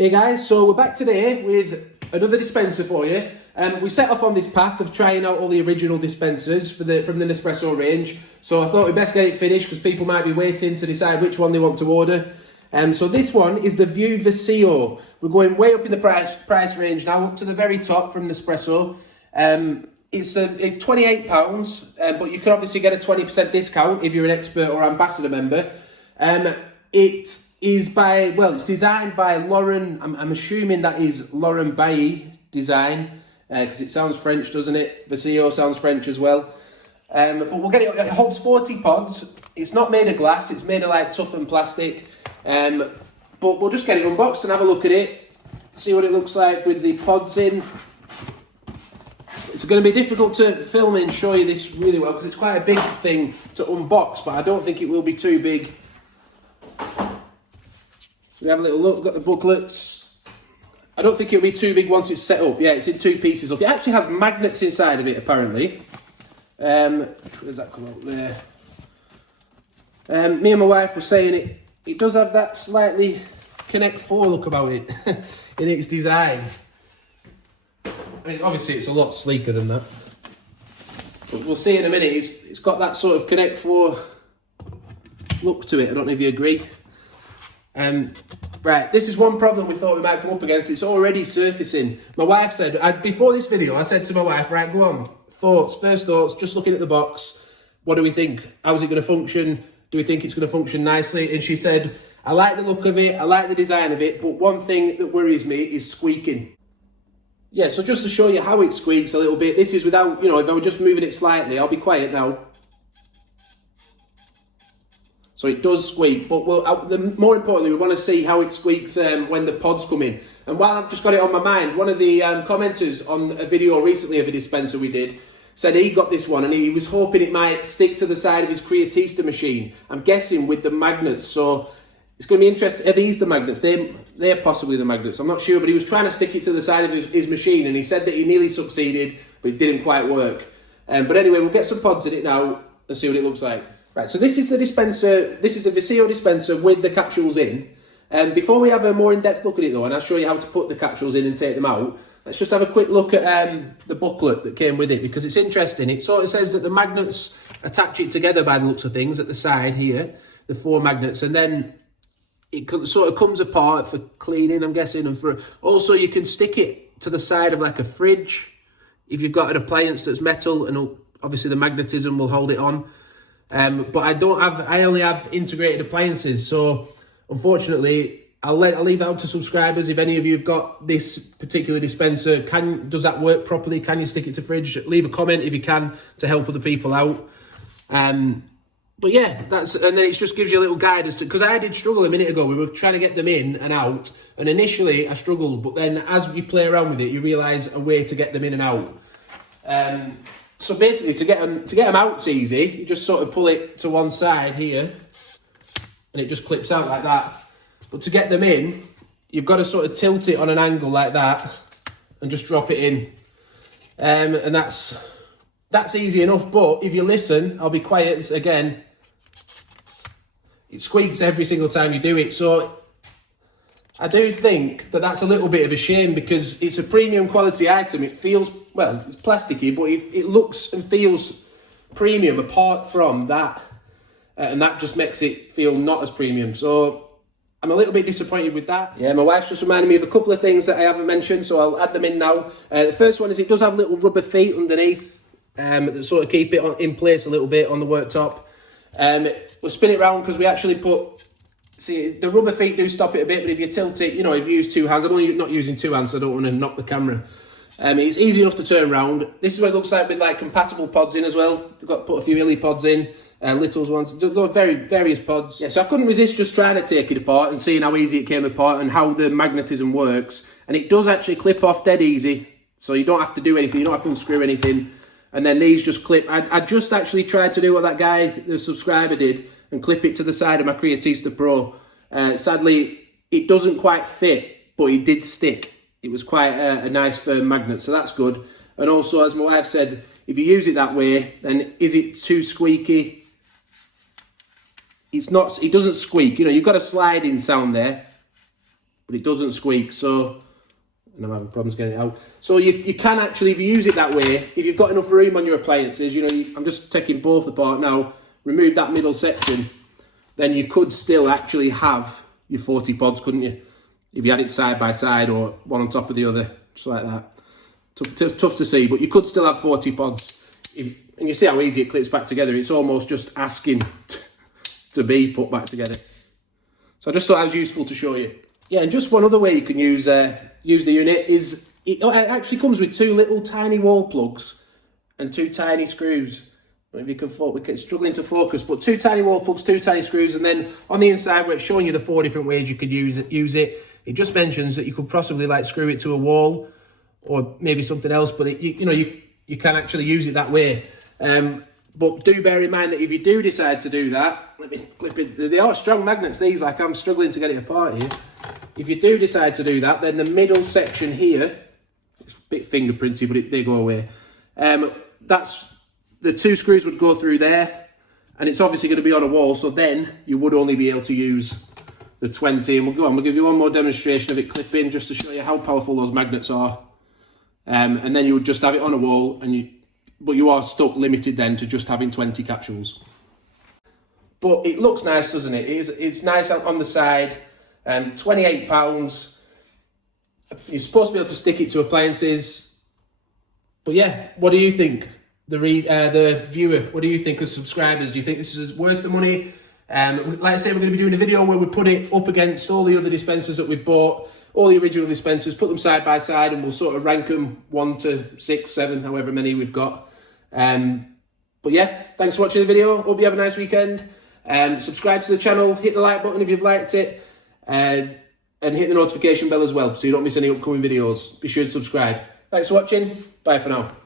Hey guys, so we're back today with another dispenser for you. We set off on this path of trying out all the original dispensers from the Nespresso range. So I thought we'd best get it finished because people might be waiting to decide which one they want to order. So this one is the View Versilo. We're going way up in the price range now, up to the very top from Nespresso. It's £28, but you can obviously get a 20% discount if you're an expert or ambassador member. It's designed by Laurent, I'm assuming that is Laurent Bailly design, because it sounds French, doesn't it? Versilo sounds French as well. But we'll get it, it holds 40 pods. It's not made of glass, it's made of like toughened plastic. But we'll just get it unboxed and have a look at it, see what it looks like with the pods in. It's going to be difficult to film and show you this really well because it's quite a big thing to unbox, but I don't think it will be too big. We have a little look, we've got the booklets. I don't think it'll be too big once it's set up. Yeah, it's in two pieces. Look, it actually has magnets inside of it, apparently. Where does that come out there? Me and my wife were saying it does have that slightly Connect 4 look about it in its design. I mean, obviously it's a lot sleeker than that. But we'll see in a minute. It's got that sort of Connect 4 look to it. I don't know if you agree. Right, this is one problem we thought we might come up against. It's already surfacing. My wife said, before this video, I said to my wife, right, go on, first thoughts, just looking at the box. What do we think? How's it going to function? Do we think it's going to function nicely? And she said, I like the look of it, I like the design of it, but one thing that worries me is squeaking. Yeah, so just to show you how it squeaks a little bit, this is without, if I were just moving it slightly, I'll be quiet now. So it does squeak, but more importantly, we want to see how it squeaks when the pods come in. And while I've just got it on my mind, one of the commenters on a video recently of a dispenser we did said he got this one and he was hoping it might stick to the side of his Creatista machine. I'm guessing with the magnets, so it's going to be interesting. Are these the magnets? They're possibly the magnets. I'm not sure, but he was trying to stick it to the side of his machine and he said that he nearly succeeded, but it didn't quite work. But anyway, we'll get some pods in it now and see what it looks like. Right, so this is the dispenser, this is a Versilo dispenser with the capsules in. Before we have a more in-depth look at it though, and I'll show you how to put the capsules in and take them out, let's just have a quick look at the booklet that came with it, because it's interesting. It sort of says that the magnets attach it together by the looks of things at the side here, the 4 magnets, and then it sort of comes apart for cleaning, I'm guessing, and also you can stick it to the side of like a fridge if you've got an appliance that's metal, and obviously the magnetism will hold it on. But I only have integrated appliances, so unfortunately I'll leave it out to subscribers. If any of you have got this particular dispenser, does that work properly? Can you stick it to fridge? Leave a comment if you can to help other people out. But yeah, and then it just gives you a little guide as to, because I did struggle a minute ago. We were trying to get them in and out, and initially I struggled, but then as you play around with it, you realise a way to get them in and out. So basically, to get them out's easy. You just sort of pull it to one side here, and it just clips out like that. But to get them in, you've got to sort of tilt it on an angle like that, and just drop it in. And that's easy enough. But if you listen, I'll be quiet again. It squeaks every single time you do it. So I do think that that's a little bit of a shame, because it's a premium quality item. It feels, well, it's plasticky, but it looks and feels premium apart from that. And that just makes it feel not as premium. So I'm a little bit disappointed with that. Yeah, my wife's just reminded me of a couple of things that I haven't mentioned, so I'll add them in now. The first one is it does have little rubber feet underneath that sort of keep it in place a little bit on the worktop. We'll spin it around because we actually see, the rubber feet do stop it a bit, but if you tilt it, if you use 2 hands, I'm only not using 2 hands, so I don't want to knock the camera. It's easy enough to turn around. This is what it looks like with like compatible pods in as well. They've got put a few illy pods in, little ones, various pods. Yeah, so I couldn't resist just trying to take it apart and seeing how easy it came apart and how the magnetism works. And it does actually clip off dead easy, so you don't have to do anything, you don't have to unscrew anything. And then these just clip. I just actually tried to do what that guy, the subscriber, did, and clip it to the side of my Creatista Pro. Sadly, it doesn't quite fit, but it did stick. It was quite a nice firm magnet, so that's good. And also, as my wife said, if you use it that way, then is it too squeaky? It's not. It doesn't squeak. You've got a sliding sound there, but it doesn't squeak. So, and I'm having problems getting it out. So you can actually, if you use it that way, if you've got enough room on your appliances, you know, I'm just taking both apart now, remove that middle section, then you could still actually have your 40 pods, couldn't you? If you had it side by side or one on top of the other, just like that. Tough to see, but you could still have 40 pods. And you see how easy it clips back together. It's almost just asking to be put back together. So I just thought that was useful to show you. Yeah, and just one other way you can use the unit is, it actually comes with 2 little tiny wall plugs and 2 tiny screws. If you can, we're struggling to focus, but 2 tiny wall plugs, 2 tiny screws, and then on the inside where it's showing you the 4 different ways you could use it, it just mentions that you could possibly like screw it to a wall or maybe something else, but you can actually use it that way. But do bear in mind that if you do decide to do that, let me clip it. They are strong magnets, these, like I'm struggling to get it apart here. If you do decide to do that, then the middle section here, it's a bit fingerprinty, but they go away. That's the 2 screws would go through there, and it's obviously going to be on a wall, so then you would only be able to use the 20. And we'll give you one more demonstration of it clipping just to show you how powerful those magnets are. And then you would just have it on a wall, but you are stuck limited then to just having 20 capsules. But it looks nice, doesn't it? It's nice on the side. £28. You're supposed to be able to stick it to appliances. But yeah, what do you think? The viewer, what do you think as subscribers? Do you think this is worth the money? Like I say, we're going to be doing a video where we put it up against all the other dispensers that we've bought, all the original dispensers, put them side by side, and we'll sort of rank them 1 to 6, 7, however many we've got. But yeah, thanks for watching the video. Hope you have a nice weekend. Subscribe to the channel, hit the like button if you've liked it, and hit the notification bell as well so you don't miss any upcoming videos. Be sure to subscribe. Thanks for watching. Bye for now.